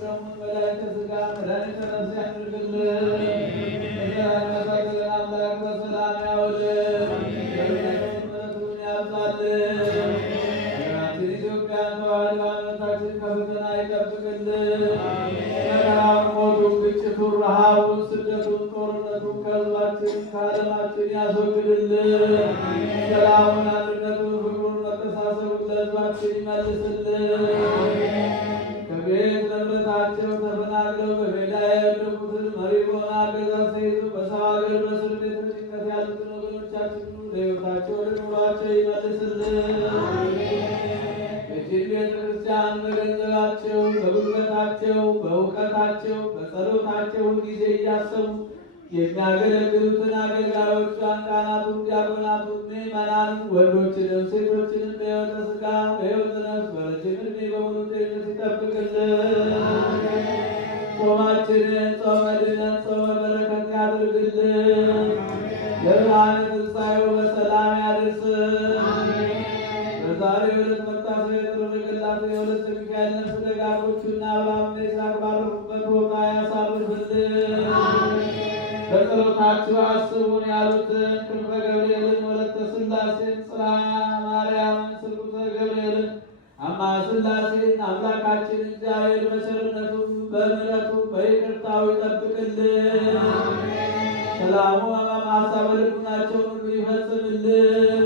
ደሙን መድኃኒተ ሥጋ መድኃኒተ ነፍስ ያድርግልን። የተመሰገነ አምላክ በሰላም ያውልን። ምሕረቱን ያብዛልን። ሀገራችን ኢትዮጵያን ተዋሕዶ ሃይማኖታችን ከፈተና ይጠብቅልን። መከራውን፣ ሞቱን፣ ግጭቱን፣ ረሃቡን፣ ስደቱን፣ ጦርነቱን ከሕዝባችን ከዓለማችን ያስወግድልን። ሰላሙን፣ አንድነቱን፣ ፍቅሩን፣ መተሳሰቡን ለሕዝባችን ይመልስልን። ከቤት ንብረታቸው ተፈናቅለው በሜዳ የወደቁትን መሪ በሆነ አገዛዝ ተይዘው በሰው ሀገር በእስር ቤት በጭንቀት ያሉትን ወገኖቻችን ለሕይወታቸው ወደ ኑሯቸው ይመልስልን። ይህችን ቤተ ክርስቲያን በገንዘባቸው፣ በጉልበታቸው፣ በእውቀታቸው፣ በጸሎታቸው ሁልጊዜ እያሰቡ የሚያገለግሉትን አገልጋዮቿን ካህናቱን፣ ዲያቆናቱን፣ ምዕመናንን ወንዶችንም ሴቶችንም በሕይወተ ሥጋ በሕይወተ ነፍስ በረጅም ዕድሜ በሙሉ ጤንነት ይጠብቅልን። ጾማችንን ጾመ ድነት ጾመ በረከት ያድርግልን። ለብርሃነ ትንሣኤው በሰላም ያድርስን። በዛሬው ዕለት መታሰቢያ የተደረገላት የሁለት ሚካኤል ነፍስ ደጋጎቹና አብርሃምና ይስሐቅ ባረፉበት ቦታ ያሳርፍልን። በጸሎታችሁ አስቡን ያሉትን ክንፈ ገብርኤልን፣ ወለተ ሥላሴን፣ ጽርሐ ማርያምን፣ ስርጉተ ገብርኤልን፣ አማ ሥላሴን አምላካችን እግዚአብሔር በቸርነቱ በምሕረቱ በይቅርታው ይጠብቅልን። ሰላሙ ሀሳበ ልቡናቸውን ሁሉ ይፈጽምልን።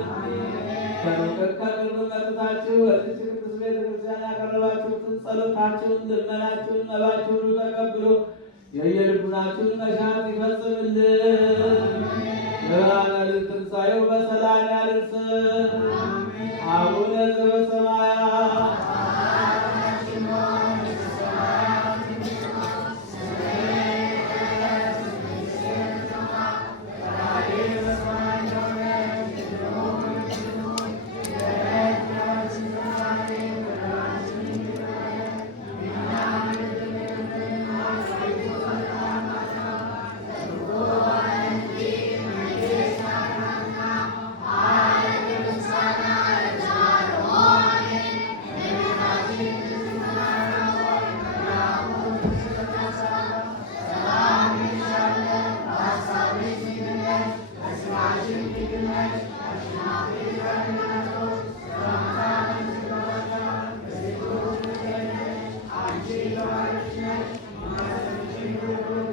ከቅርብ መጥታችሁ ለዚች ቅድስት ቤተ ክርስቲያን ያቀረባችሁትን ጸሎታችሁን፣ ልመናችሁን፣ መባችሁን ሁሉ ተቀብሎ የየልቡናችሁን መሻት ይፈጽምልን። ብርሃነ ትንሣኤው በሰላም ያድርሰን። አቡነ ዘበሰማያት Thank you.